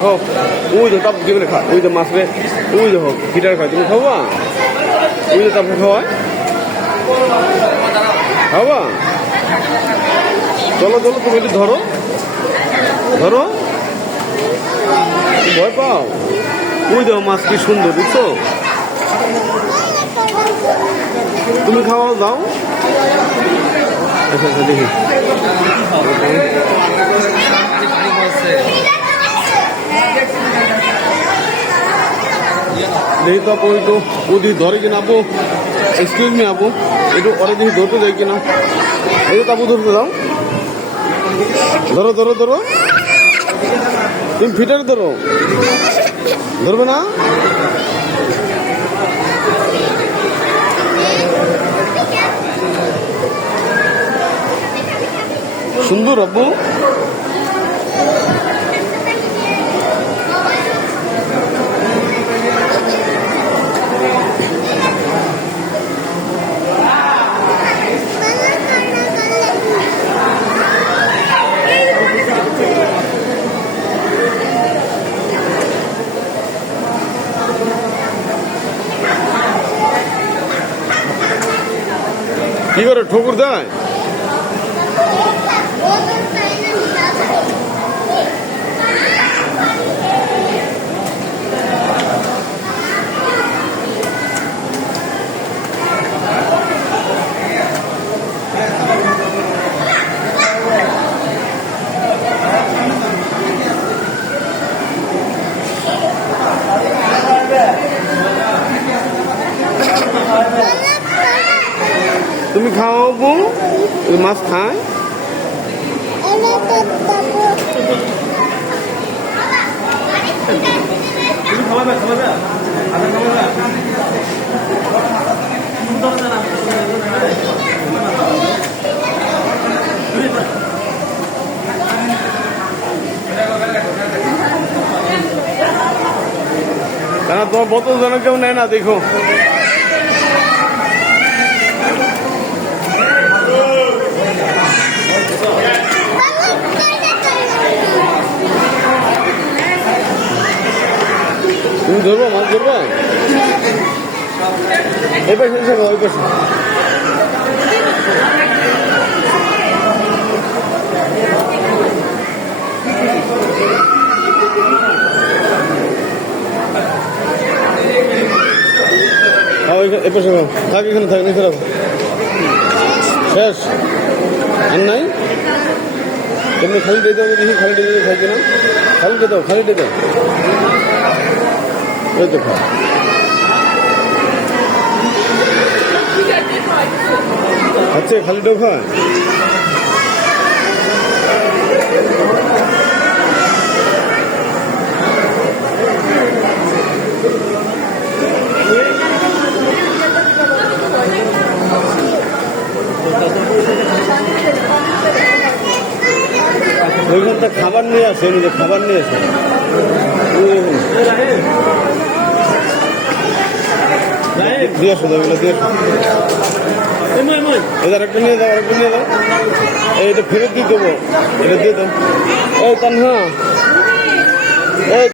ওই তো তাপ কি খা ওই তো মাছ রে ওই দেখো গিটার খায় তুমি খাওয়া ওই তো তাপকে খাওয়ায় খাওয়া চলো চলো তুমি একটু ধরো ধরো ভয় পাও ওই দেখো মাছ কি সুন্দর বুঝছো তুমি খাওয়া দাও আচ্ছা আচ্ছা দেখি দেখি তো আপু একটু ওদি ধরে কিনা আপু এক্সকিউজ মি আপু একটু ওরা দেখি ধরতে দেয় কিনা এই তো আপু ধরতে দাও ধরো ধরো ধরো তুমি ফিটার ধরো ধরবে না সুন্দর আপু কি করে ঠকুর দেয় তুমি খাও বউ মাছ খায় কেন তোমার বোতল যেন কেউ নেয় না দেখো তুমি ধরবো মাছ ধরবো এই পাশে ওই পাশে এই পাশে থাক এখানে থাক নিচে রাখো শেষ আর নাই এমনি খালি দিয়ে দাও দেখি খালি দিয়ে দাও খাই কিনা খালি দিয়ে দাও খালি দিয়ে দাও ওই তো খা আচ্ছা খালিটাও খায় ওইখানটা খাবার নিয়ে আসে খাবার নিয়ে আসে দিয়ে আসো ওগুলো দিয়ে আসো এবার একটা নিয়ে দাও আরেকটা নিয়ে দাও এইটা ফেরত দিয়ে দেবো এটা দিয়ে দাও এই তানহা এই